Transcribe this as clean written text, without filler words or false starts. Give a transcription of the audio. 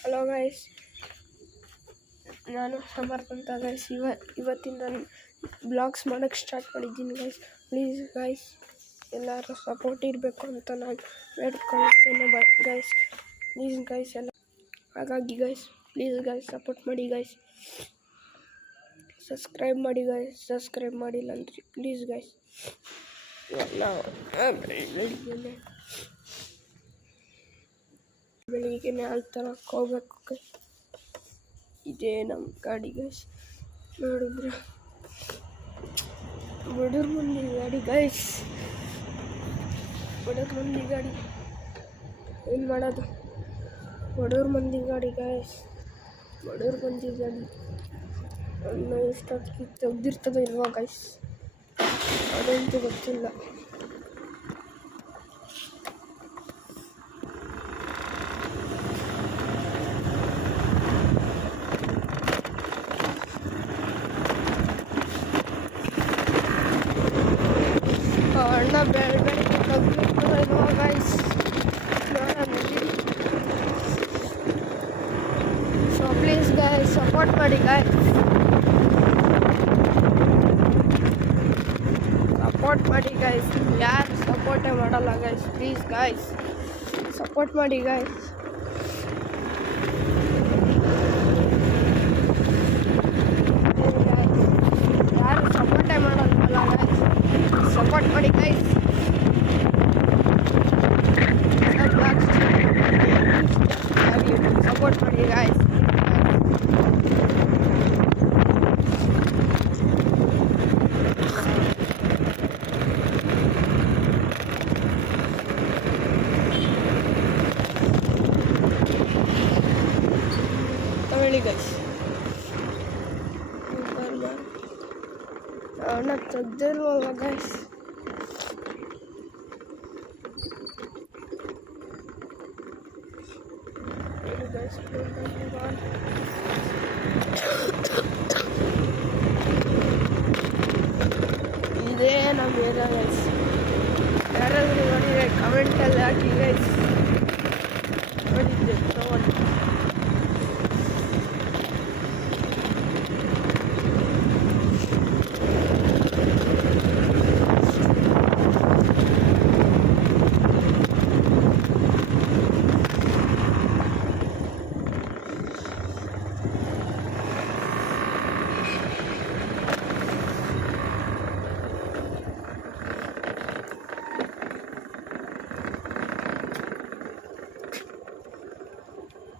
Hello guys, ನಾನು ಸಮರ್ಥ ಅಂತ guys. ಇವತ್ತಿಂದ ಬ್ಲಾಗ್ಸ್ ಮಾಡೋಕ್ಕೆ ಸ್ಟಾರ್ಟ್ ಮಾಡಿದ್ದೀನಿ ಗೈಸ್. ಪ್ಲೀಸ್ ಗೈಸ್, ಎಲ್ಲರೂ ಸಪೋರ್ಟ್ ಇರಬೇಕು ಅಂತ ನಾನು ಬೇಡ್ಕೊಳ್ತೇನೆ ಗೈಸ್. ಪ್ಲೀಸ್ ಗೈಸ್ ಎಲ್ಲ, ಹಾಗಾಗಿ ಗೈಸ್ ಪ್ಲೀಸ್ ಗೈಸ್ ಸಪೋರ್ಟ್ ಮಾಡಿ ಗೈಸ್. ಸಬ್ಸ್ಕ್ರೈಬ್ ಮಾಡಿ ಗೈಸ್, ಸಬ್ಸ್ಕ್ರೈಬ್ ಮಾಡಿಲ್ಲ ಅಂದರೆ ಪ್ಲೀಸ್ ಗೈಸ್. ನಾವು ಬೆಳಿಗ್ಗೆ ಅಲ್ಲಿ ತರಕ್ಕೆ ಹೋಗ್ಬೇಕು ಗೈಸ್. ಇದೇ ನಮ್ಮ ಗಾಡಿ ಗೈಸ್. ನೋಡಿದ್ರೆ ಬಡವ್ರ ಮಂದಿ ಗಾಡಿ ಗೈಸ್, ಬಡವ್ರ ಮಂದಿ ಗಾಡಿ. ಏನು ಮಾಡೋದು, ಬಡವ್ರ ಮಂದಿ ಗಾಡಿ ಗೈಸ್, ಬಡವ್ರ ಮಂದಿ ಗಾಡಿ. ಅನ್ನ ಎಷ್ಟೊತ್ತಿಗೆ ತೆಗ್ದಿರ್ತದೋ ಇಲ್ವಾ ಗೈಸ್, ಅದಂತೂ ಗೊತ್ತಿಲ್ಲ. ಅಣ್ಣ ಬೆಳಗ್ಗೆ ತೆಗ್ದಿರ್ತದೋ ಇಲ್ವಾ guys, so please guys support ಮಾಡಿ ಗೈಸ್, ಸಪೋರ್ಟ್ ಮಾಡಿ ಗೈಸ್. ಯಾರು ಸಪೋರ್ಟೇ ಮಾಡಲ್ಲ ಗೈಸ್. ಪ್ಲೀಸ್ ಗೈಸ್ ಸಪೋರ್ಟ್ ಮಾಡಿ ಗೈಸ್. ಯಾರು ಸಪೋರ್ಟೇ ಮಾಡಲ್ಲ ಗೈಸ್, ಸಪೋರ್ಟ್ ಮಾಡಿ ಗೈಸ್. ಸಪೋರ್ಟ್ ಮಾಡಿ ಗೈಸ್. ತಗೊಳ್ಳಿ ಗೈಸ್. ಅಣ್ಣ ತೆಗ್ದಿಲ್ವಲ್ಲ ಗೈಸ್. ಇದೇ ನಮ್ಮ ಏರಿಯಾ ಗೈಸ್. ಯಾರಾದರೂ ನೋಡಿದರೆ ಕಮೆಂಟಲ್ಲಿ ಹಾಕಿ ಗೈಸ್. ನೋಡಿದ್ದೆ